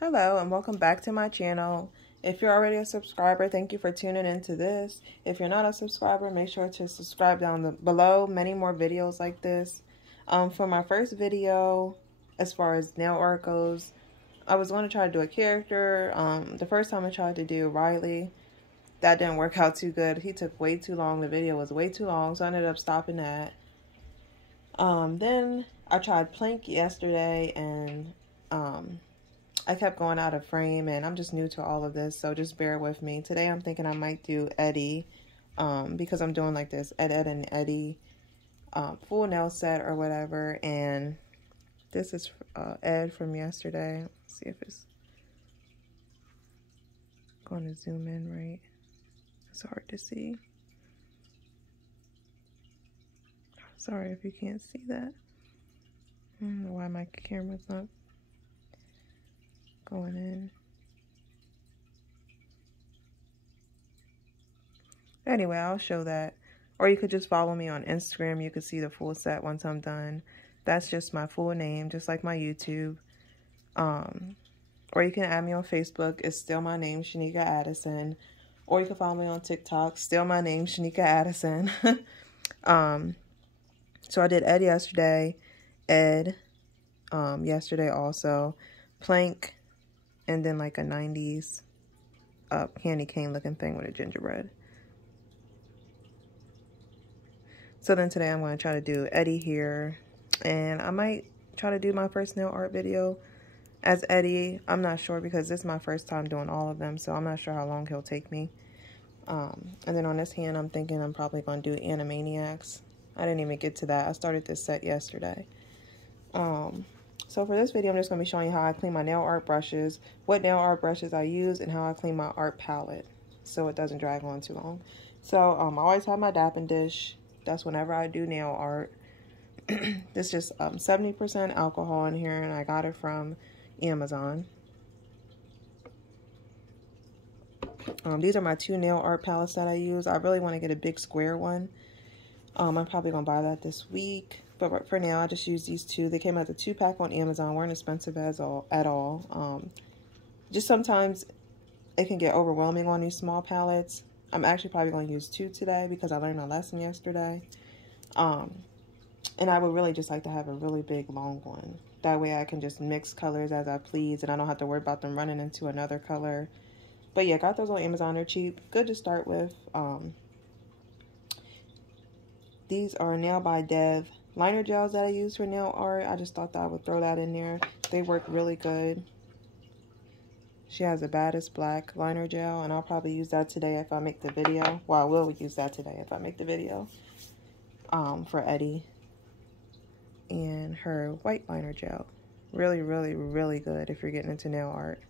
Hello and welcome back to my channel. If you're already a subscriber, thank you for tuning into this. If you're not a subscriber, make sure to subscribe down below. Many more videos like this. For my first video, as far as nail art goes, I was going to try to do a character. The first time I tried to do Riley, that didn't work out too good. He took way too long. The video was way too long, so I ended up stopping that. Then I tried Plank yesterday, and I kept going out of frame, and I'm just new to all of this, so just bear with me. Today I'm thinking I might do Eddie, because I'm doing like this Ed and Eddie full nail set or whatever, and this is Ed from yesterday. Let's see if it's going to zoom in right. It's hard to see. Sorry if you can't see that. I don't know why my camera's not going in. Anyway, I'll show that. Or you could just follow me on Instagram. You could see the full set once I'm done. That's just my full name, just like my YouTube. Or you can add me on Facebook. It's still my name, Shanika Addison. Or you can follow me on TikTok. Still my name, Shanika Addison. So I did Ed yesterday. Ed yesterday also. Plank. And then like a 90s candy cane looking thing with a gingerbread. So then today I'm going to try to do Eddie here. And I might try to do my first nail art video as Eddie. I'm not sure because this is my first time doing all of them. So I'm not sure how long he'll take me. And then on this hand, I'm thinking I'm probably going to do Animaniacs. I didn't even get to that. I started this set yesterday. So for this video, I'm just going to be showing you how I clean my nail art brushes, what nail art brushes I use, and how I clean my art palette so it doesn't drag on too long. So I always have my Dappin' Dish. That's whenever I do nail art. This is just 70% alcohol in here, and I got it from Amazon. These are my two nail art palettes that I use. I really want to get a big square one. I'm probably going to buy that this week. But for now, I just use these two. They came out the 2-pack on Amazon. Weren't expensive at all. Just sometimes it can get overwhelming on these small palettes. I'm actually probably going to use 2 today because I learned my lesson yesterday. And I would really just like to have a really big, long one. That way I can just mix colors as I please, and I don't have to worry about them running into another color. But yeah, got those on Amazon. They're cheap. Good to start with. These are Nail by Dev liner gels that I use for nail art. I just thought that I would throw that in there. They work really good. She has the baddest black liner gel, and I'll probably use that today if I make the video. Well, I will use that today if I make the video for Eddie. And her white liner gel. Really, really, really good if you're getting into nail art.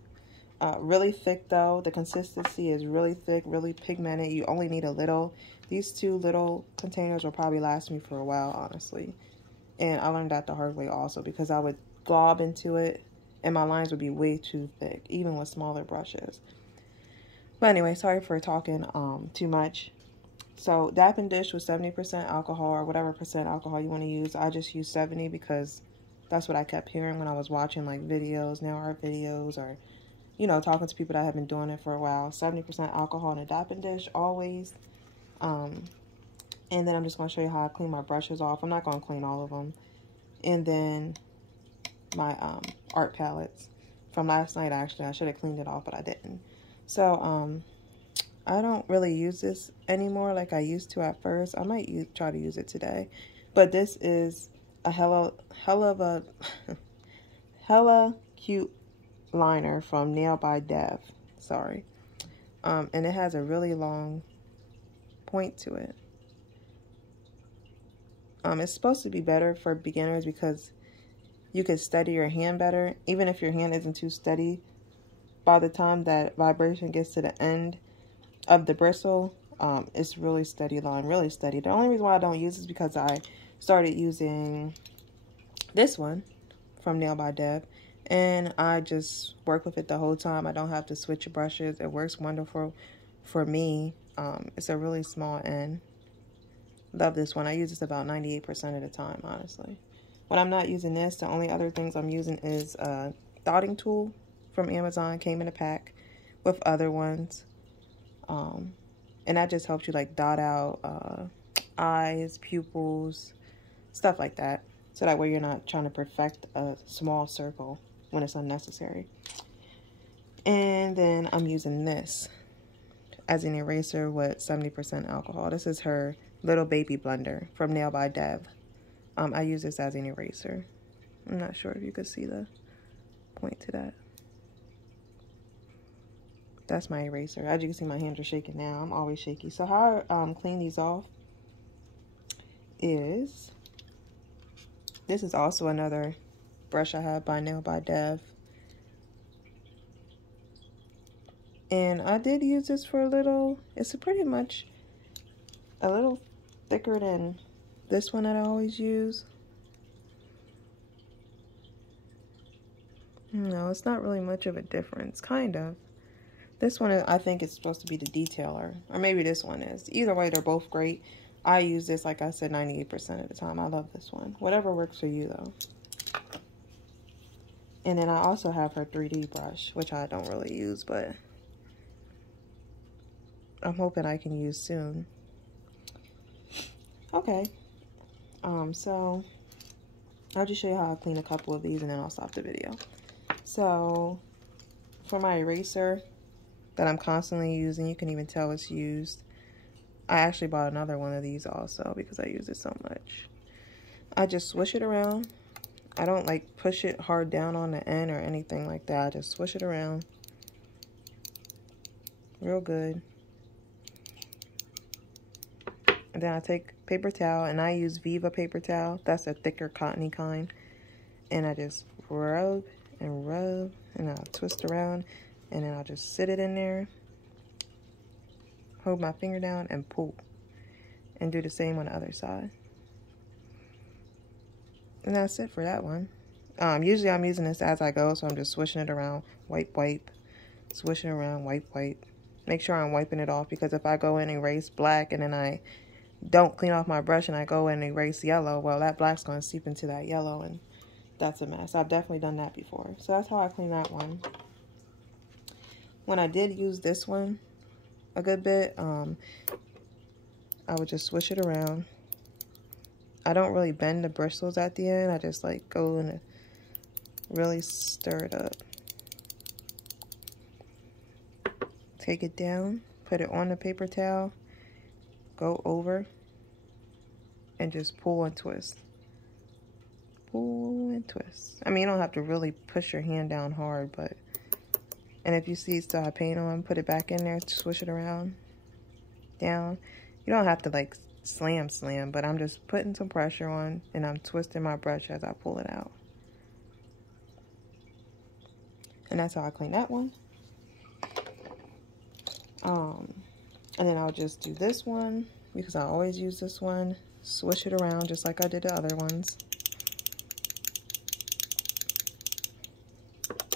Really thick though. The consistency is really thick, really pigmented. You only need a little. These 2 little containers will probably last me for a while, honestly. And I learned that the hard way also because I would glob into it and my lines would be way too thick, even with smaller brushes. But anyway, sorry for talking too much. So Dappin' Dish with 70% alcohol or whatever percent alcohol you want to use. I just use 70 because that's what I kept hearing when I was watching like videos, nail art videos, or you know, talking to people that have been doing it for a while. 70% alcohol in a Dappin' Dish, always. And then I'm just going to show you how I clean my brushes off. I'm not going to clean all of them. And then my art palettes from last night, actually. I should have cleaned it off, but I didn't. So, I don't really use this anymore like I used to at first. I might try to use it today. But this is a hella cute liner from Nail by Dev. Sorry. And it has a really long point to it. It's supposed to be better for beginners because you can steady your hand better. Even if your hand isn't too steady, by the time that vibration gets to the end of the bristle, it's really steady line, really steady. The only reason why I don't use this is because I started using this one from Nail by Dev, and I just work with it the whole time. I don't have to switch brushes. It works wonderful for me. It's a really small end. Love this one. I use this about 98% of the time, honestly. When I'm not using this, the only other things I'm using is a dotting tool. from Amazon. Came in a pack with other ones. And that just helps you like dot out eyes, pupils, stuff like that. So that way you're not trying to perfect a small circle when it's unnecessary. And then I'm using this as an eraser with 70% alcohol. This is her little baby blender from Nail by Dev. I use this as an eraser. I'm not sure if you could see the point to that. That's my eraser. As you can see, my hands are shaking now. I'm always shaky. So how I clean these off is, this is also another brush I have by Nail by Dev. And I did use this for a little, it's pretty much a little thicker than this one that I always use. No, it's not really much of a difference, kind of. This one, I think it's supposed to be the detailer, or maybe this one is. Either way, they're both great. I use this, like I said, 98% of the time. I love this one. Whatever works for you, though. And then I also have her 3D brush, which I don't really use, but I'm hoping I can use soon. Okay. So I'll just show you how I clean a couple of these, and then I'll stop the video. So for my eraser that I'm constantly using, you can even tell it's used. I actually bought another one of these also because I use it so much. I just swish it around. I don't like push it hard down on the end or anything like that. I just swish it around real good. And then I take paper towel, and I use Viva paper towel. That's a thicker cottony kind. And I just rub and rub, and I'll twist around, and then I'll just sit it in there, hold my finger down, and pull. And do the same on the other side. And that's it for that one. Usually I'm using this as I go, so I'm just swishing it around, wipe, wipe, swishing around, wipe, wipe. Make sure I'm wiping it off, because if I go in and erase black and then I don't clean off my brush and I go in and erase yellow, well, that black's going to seep into that yellow, and that's a mess. I've definitely done that before. So that's how I clean that one. When I did use this one a good bit, I would just swish it around. I don't really bend the bristles at the end. I just like go and really stir it up. Take it down, put it on the paper towel, go over, and just pull and twist. Pull and twist. I mean, you don't have to really push your hand down hard, but, and if you see still have paint on, put it back in there, swish it around, down. You don't have to like slam, but I'm just putting some pressure on, and I'm twisting my brush as I pull it out. And that's how I clean that one. And then I'll just do this one, because I always use this one. Swish it around just like I did the other ones.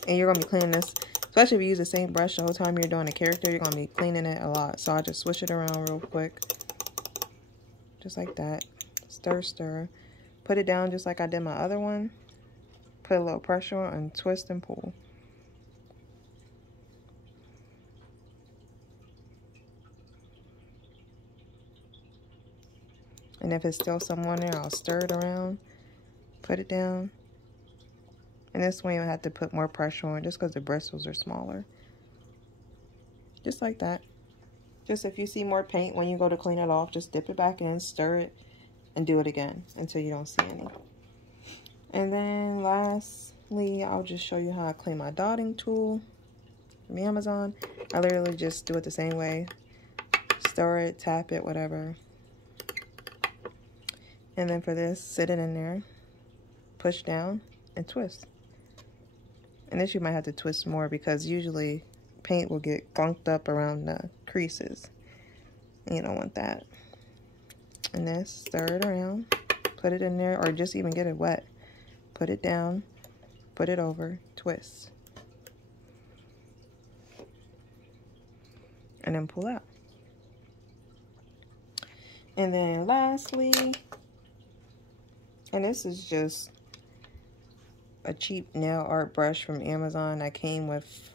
And you're going to be cleaning this, especially if you use the same brush the whole time you're doing a character, you're going to be cleaning it a lot. So I just swish it around real quick. Just like that. Stir, stir. Put it down just like I did my other one. Put a little pressure on and twist and pull. And if it's still some on there, I'll stir it around, put it down. And this way you'll have to put more pressure on just because the bristles are smaller. Just like that. Just if you see more paint when you go to clean it off, just dip it back in, stir it, and do it again until you don't see any. And then lastly, I'll just show you how I clean my dotting tool from Amazon. I literally just do it the same way. Stir it, tap it, whatever. And then for this, sit it in there, push down, and twist. And this you might have to twist more, because usually paint will get gunked up around the creases. And you don't want that. And then stir it around, put it in there, or just even get it wet. Put it down, put it over, twist. And then pull out. And then lastly, and this is just a cheap nail art brush from Amazon that came with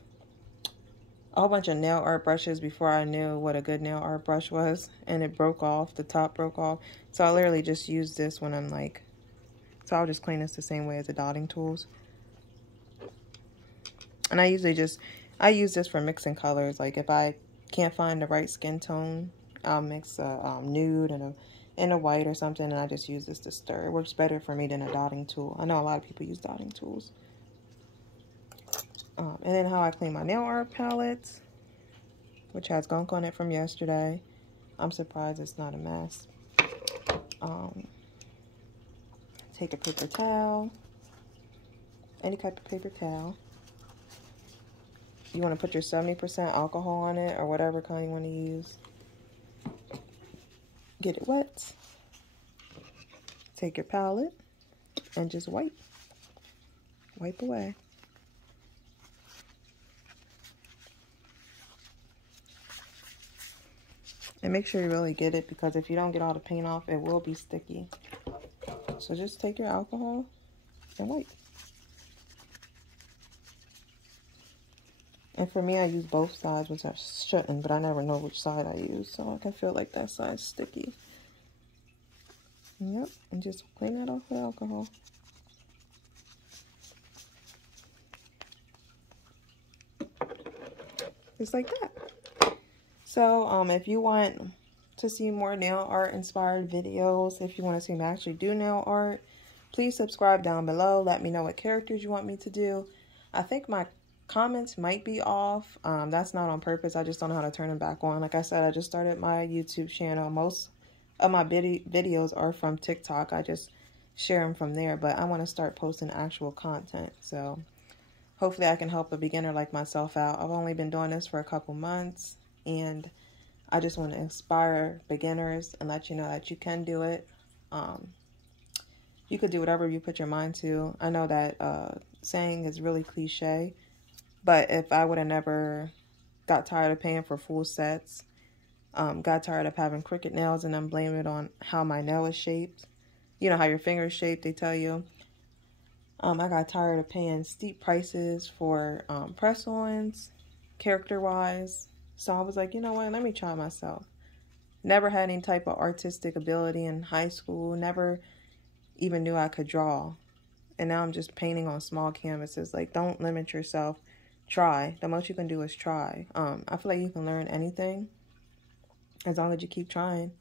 a whole bunch of nail art brushes before I knew what a good nail art brush was, and it broke off, the top broke off. So I literally just use this when I'm like, so I'll just clean this the same way as the dotting tools. And I usually just, I use this for mixing colors. Like if I can't find the right skin tone, I'll mix a nude and a white or something, and I just use this to stir. It works better for me than a dotting tool. I know a lot of people use dotting tools. And then how I clean my nail art palettes, which has gunk on it from yesterday. I'm surprised it's not a mess. Take a paper towel, any type of paper towel. You want to put your 70% alcohol on it or whatever kind you want to use. Get it wet. Take your palette and just wipe away. And make sure you really get it, because if you don't get all the paint off, it will be sticky. So just take your alcohol and wipe. And for me, I use both sides, which I shouldn't, but I never know which side I use, so I can feel like that side's sticky. Yep, and just clean that off with alcohol. Just like that. So, if you want to see more nail art inspired videos, if you want to see me actually do nail art, please subscribe down below. Let me know what characters you want me to do. I think my comments might be off. That's not on purpose. I just don't know how to turn them back on. Like I said, I just started my YouTube channel. Most of my videos are from TikTok. I just share them from there, but I want to start posting actual content. So hopefully I can help a beginner like myself out. I've only been doing this for a couple months, and I just want to inspire beginners and let you know that you can do it. You could do whatever you put your mind to. I know that saying is really cliche, but if I would have never got tired of paying for full sets, got tired of having crooked nails and then blame it on how my nail is shaped. You know how your finger is shaped, they tell you. I got tired of paying steep prices for press-ons, character-wise. So I was like, you know what, let me try myself. Never had any type of artistic ability in high school. Never even knew I could draw. And now I'm just painting on small canvases. Like, don't limit yourself. Try. The most you can do is try. I feel like you can learn anything as long as you keep trying.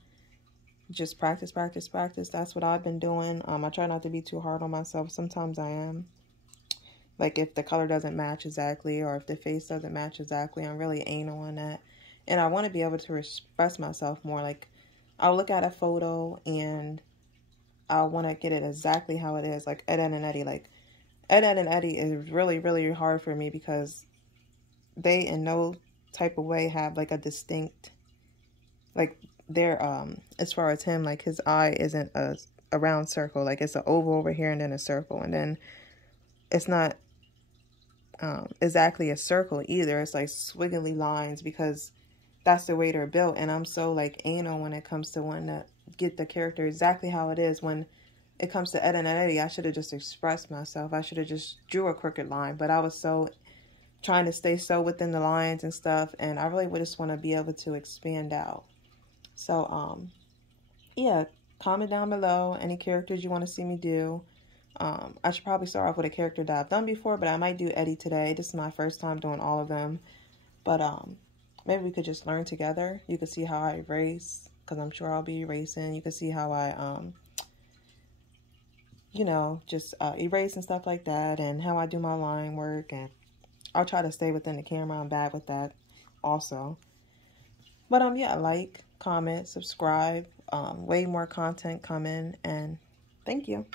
Just practice, practice, practice. That's what I've been doing. I try not to be too hard on myself. Sometimes I am. Like if the color doesn't match exactly, or if the face doesn't match exactly, I'm really anal on that. And I want to be able to express myself more. Like I'll look at a photo and I want to get it exactly how it is. Like Ed, Edd, and Eddy. Like Ed, Edd, and Eddy is really, really hard for me because they in no type of way have like a distinct, like they're, as far as him, like his eye isn't a round circle. Like it's an oval over here and then a circle. And then it's not exactly a circle either. It's like squiggly lines because that's the way they're built. And I'm so like anal when it comes to wanting to get the character exactly how it is. When it comes to Ed, Edd, and Eddy, I should have just expressed myself. I should have just drew a crooked line, but I was so trying to stay so within the lines and stuff, and I really would just want to be able to expand out. So yeah, comment down below any characters you want to see me do. I should probably start off with a character that I've done before, but I might do Eddy today. This is my first time doing all of them. But maybe we could just learn together. You could see how I erase, because I'm sure I'll be erasing. You could see how I, you know, just erase and stuff like that, and how I do my line work. And I'll try to stay within the camera. I'm bad with that also. But yeah, like, comment, subscribe. Way more content coming, and thank you.